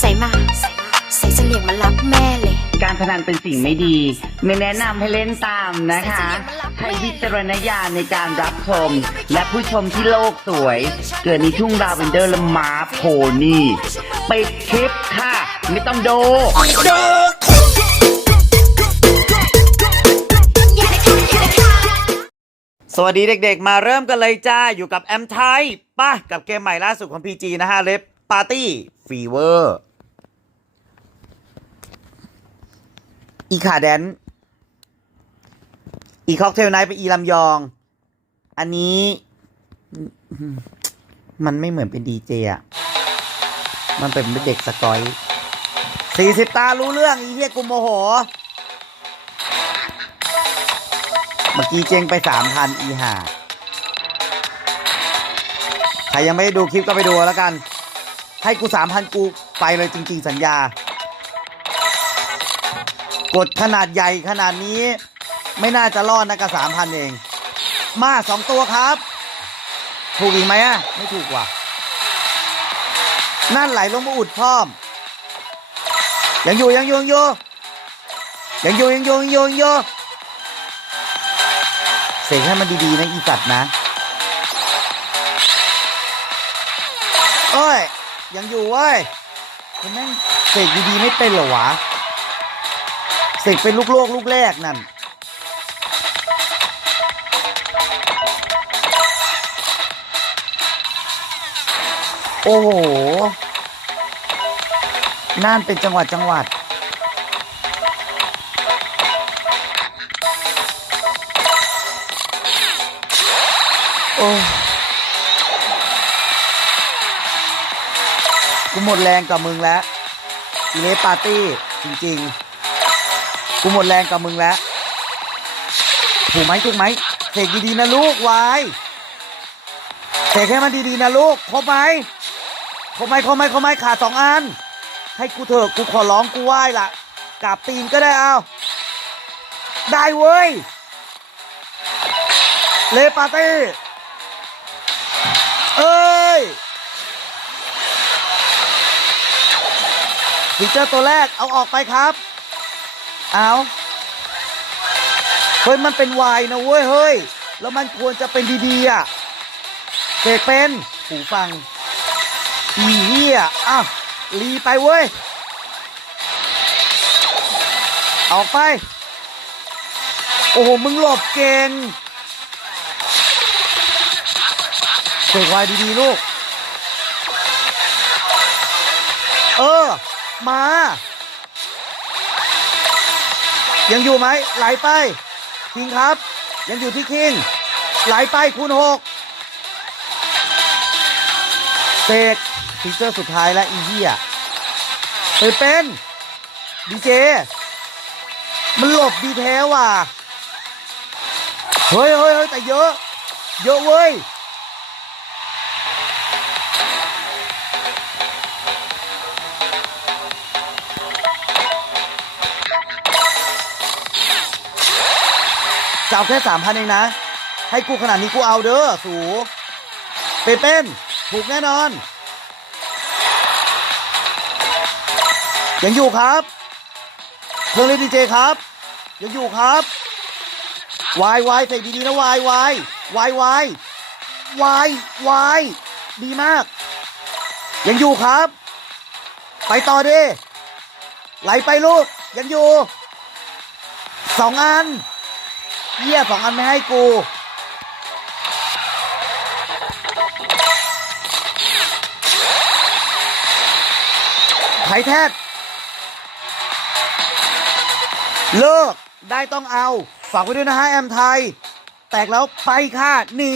ใส่มาใส่มาใส่เสลี่ยงมารับแม่เลย การพนันเป็นสิ่งไม่ดี ไม่แนะนำให้เล่นตามนะคะ ใช้วิจารณญาณในการรับชม และผู้ชมที่โลกสวย เกิดในทุ่งดาวเวนเดอร์และม้าโพนี่ปิดคลิปค่ะ ไม่ต้องดู สวัสดีเด็กๆ มาเริ่มกันเลยจ้า อยู่กับแอมไทยป่ะ กับเกมใหม่ล่าสุดของ PG นะฮะ เล็บปาร์ตี้ฟีเวอร์ อีขาแดน อีค็อกเทลไนท์ไปอีลำยอง อันนี้ มันไม่เหมือนเป็นดีเจอะมันเป็นเด็กสกอยสี่สิบตารู้เรื่อง อีเฮียกุมโมโห เมื่อกี้เจงไปสามพันอีหาใครยังไม่ได้ดูคลิปก็ไปดูแล้วกัน ให้กูสามพันกูไปเลยจริง ๆ สัญญา กดขนาดใหญ่ขนาดนี้ ไม่น่าจะรอดนะกับสามพันเอง มาสองตัวครับ ถูกอีกไหมอะ ไม่ถูกว่ะ นั่นไหลลงมาอุดพร้อม ยังอยู่ยังอยู่ยังอยู่ยังอยู่ยังอยู่ยังอยู่ยังอยู่เสกให้มันดีๆนะอีสัตว์นะเอ้ยยังอยู่เว้ยคุณแม่งเสกดีๆไม่เป็นเหรอวะ เสกเป็นลูกโลกลูกแรกนั่น โอ้โห น่านเป็นจังหวัดจังหวัด โอ้กูหมดแรงกับมึงแล้วอีเลปาร์ตี้ จริง ๆ กูหมดแรงกับมึงแล้ว ถูกไหมถูกไหมเสกดีๆนะลูกวายเสกให้มันดีๆนะลูกครบไหมครบไหมครบไหมครบไหมขาดสองอัน ให้กูเถอะกูขอร้องกูไหว้ละกราบตีนก็ได้เอาได้เว้ย เลปาร์ตี้เอ้ยฟีเจอร์ตัวแรกเอาออกไปครับ เอาเฮ้ยมันเป็นวายนะเว้ยเฮ้ย แล้วมันควรจะเป็นดีๆอะเสกเป็นหูฟังอีเหี้ยอ้าวรีไปเว้ยออกไป โอ้โห มึงหลบเก่งเสกไวายดีๆ ลูก เออ มา ยังอยู่ไหมไหลไปคิงครับ ยังอยู่ที่คิงไหลไปคูณหกเสกฟีเจอร์สุดท้ายและอีเหี้ยเปิดเป็นดีเจมันหลบดีแท้ว่ะเฮ้ยเฮ้ยเฮ้ยแต่เยอะ เยอะเว้ย จะเอาแค่สามพันเองนะ ให้กูขนาดนี้กูเอาเด้อสูเปเป็นถูกแน่นอน ยังอยู่ครับเครื่องเล่นดีเจครับ ยังอยู่ครับวายวายใส่ดีๆนะวายวายวายวายวายวายดีมาก ยังอยู่ครับ ไปต่อดิไหลไปลูก ยังอยู่สองอัน เยี่ยสองอันไม่ให้กูไทยแทดเลิก ได้ต้องเอา ฝากไว้ด้วยนะฮะ แอมไทย แตกแล้วไปค่ะ หนี